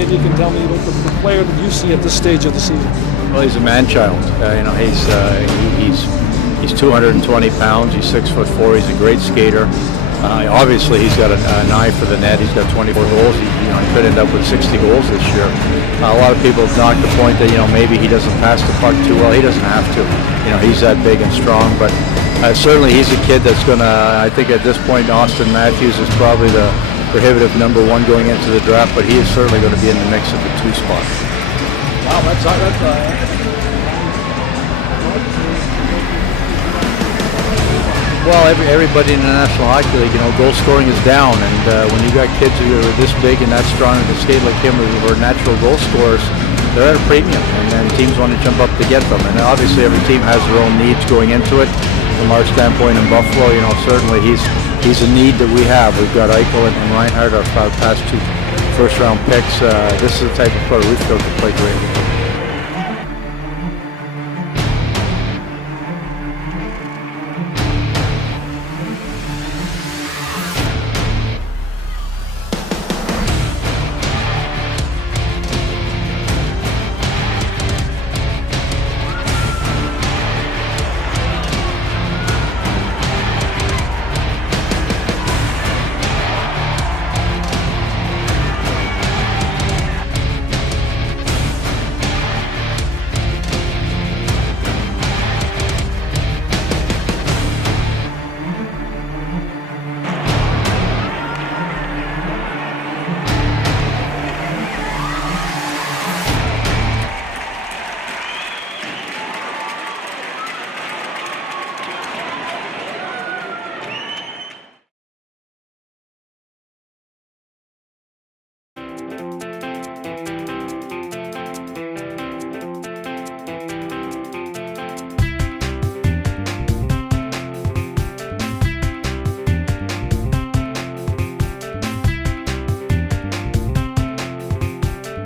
maybe you can tell me about the player that you see at this stage of the season. Well, he's a man-child. He's 220 pounds. He's 6'4". He's a great skater. Obviously, he's got an eye for the net. He's got 24 goals. He could end up with 60 goals this year. A lot of people have knocked the point that maybe he doesn't pass the puck too well. He doesn't have to. He's that big and strong. But certainly, he's a kid that's going to. I think at this point, Austin Matthews is probably the prohibitive number one going into the draft. But he is certainly going to be in the mix at the 2 spot. Wow, that's Well, everybody in the National Hockey League, goal scoring is down, and when you got kids who are this big and that strong and can skate like him, who are natural goal scorers, they're at a premium, and then teams want to jump up to get them. And obviously, every team has their own needs going into it. From our standpoint in Buffalo, certainly he's a need that we have. We've got Eichel and Reinhart, our past 2 first-round picks. This is the type of player we feel could play great.